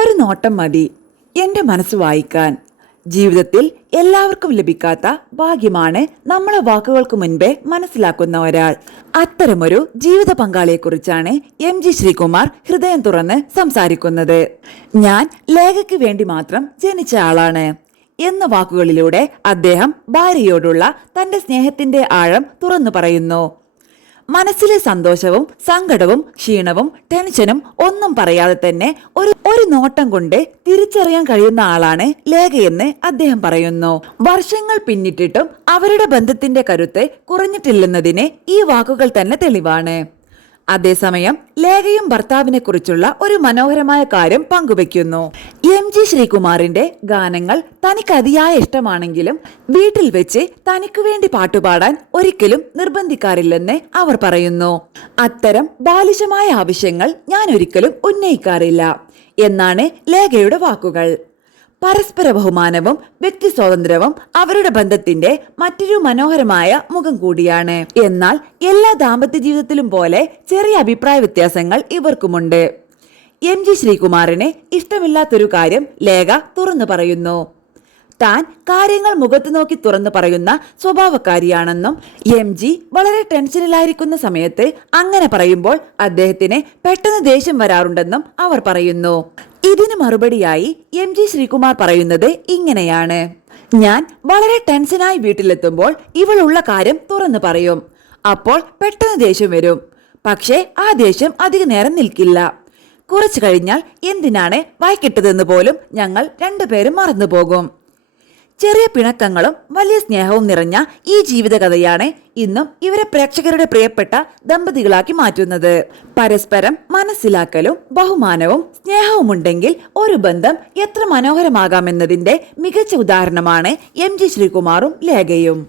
ഒരു നോട്ടം മതി എൻ്റെ മനസ്സ് വായിക്കാൻ. ജീവിതത്തിൽ എല്ലാവർക്കും ലഭിക്കാത്ത ഭാഗ്യമാണ് നമ്മളെ വാക്കുകൾക്ക് മുൻപേ മനസ്സിലാക്കുന്ന ഒരാൾ. അത്തരമൊരു ജീവിത പങ്കാളിയെക്കുറിച്ചാണ് MG ശ്രീകുമാർ ഹൃദയം തുറന്ന് സംസാരിക്കുന്നത്. ഞാൻ ലേഖയ്ക്ക് വേണ്ടി മാത്രം ജനിച്ച ആളാണ് എന്ന വാക്കുകളിലൂടെ അദ്ദേഹം ഭാര്യയോടുള്ള തന്റെ സ്നേഹത്തിന്റെ ആഴം തുറന്നു പറയുന്നു. മനസ്സിലെ സന്തോഷവും സങ്കടവും ക്ഷീണവും ടെൻഷനും ഒന്നും പറയാതെ തന്നെ ഒരു നോട്ടം കൊണ്ട് തിരിച്ചറിയാൻ കഴിയുന്ന ആളാണ് ലേഖയെന്ന് അദ്ദേഹം പറയുന്നു. വർഷങ്ങൾ പിന്നിട്ടിട്ടും അവരുടെ ബന്ധത്തിന്റെ കരുത്ത് കുറഞ്ഞിട്ടില്ലെന്നതിന് ഈ വാക്കുകൾ തന്നെ തെളിവാണ്. അതേസമയം ലേഖയും ഭർത്താവിനെ കുറിച്ചുള്ള ഒരു മനോഹരമായ കാര്യം പങ്കുവെക്കുന്നു. MG ശ്രീകുമാറിന്റെ ഗാനങ്ങൾ തനിക്ക് അതിയായ ഇഷ്ടമാണെങ്കിലും വീട്ടിൽ വെച്ച് തനിക്ക് വേണ്ടി പാട്ടുപാടാൻ ഒരിക്കലും നിർബന്ധിക്കാറില്ലെന്ന് അവർ പറയുന്നു. അത്തരം ബാലിശമായ ആവശ്യങ്ങൾ ഞാൻ ഒരിക്കലും ഉന്നയിക്കാറില്ല എന്നാണ് ലേഖയുടെ വാക്കുകൾ. പരസ്പര ബഹുമാനവും വ്യക്തി സ്വാതന്ത്ര്യവും അവരുടെ ബന്ധത്തിന്റെ മറ്റൊരു മനോഹരമായ മുഖം കൂടിയാണ്. എന്നാൽ എല്ലാ ദാമ്പത്യ ജീവിതത്തിലും പോലെ ചെറിയ അഭിപ്രായ വ്യത്യാസങ്ങൾ ഇവർക്കുമുണ്ട്. MG ശ്രീകുമാറിന് ഇഷ്ടമില്ലാത്തൊരു കാര്യം ലേഖ തുറന്നു പറയുന്നു. താൻ കാര്യങ്ങൾ മുഖത്ത് നോക്കി തുറന്നു പറയുന്ന സ്വഭാവക്കാരിയാണെന്നും MG വളരെ ടെൻഷനിലായിരിക്കുന്ന സമയത്ത് അങ്ങനെ പറയുമ്പോൾ അദ്ദേഹത്തിന് പെട്ടെന്ന് ദേഷ്യം വരാറുണ്ടെന്നും അവർ പറയുന്നു. ഇതിന് മറുപടിയായി MG ശ്രീകുമാർ പറയുന്നത് ഇങ്ങനെയാണ്: ഞാൻ വളരെ ടെൻഷനായി വീട്ടിലെത്തുമ്പോൾ ഇവളുള്ള കാര്യം തുറന്നു പറയും. അപ്പോൾ പെട്ടെന്ന് ദേഷ്യം വരും. പക്ഷേ ആ ദേഷ്യം അധിക നേരം നിൽക്കില്ല. കുറച്ചു കഴിഞ്ഞാൽ എന്തിനാണ് വായിക്കിട്ടതെന്ന് പോലും ഞങ്ങൾ രണ്ടുപേരും മറന്നുപോകും. ചെറിയ പിണക്കങ്ങളും വലിയ സ്നേഹവും നിറഞ്ഞ ഈ ജീവിതകഥയാണ് ഇന്നും ഇവരെ പ്രേക്ഷകരുടെ പ്രിയപ്പെട്ട ദമ്പതികളാക്കി മാറ്റുന്നത്. പരസ്പരം മനസ്സിലാക്കലും ബഹുമാനവും സ്നേഹവും ഉണ്ടെങ്കിൽ ഒരു ബന്ധം എത്ര മനോഹരമാകാമെന്നതിന്റെ മികച്ച ഉദാഹരണമാണ് MG ശ്രീകുമാറും ലേഖയും.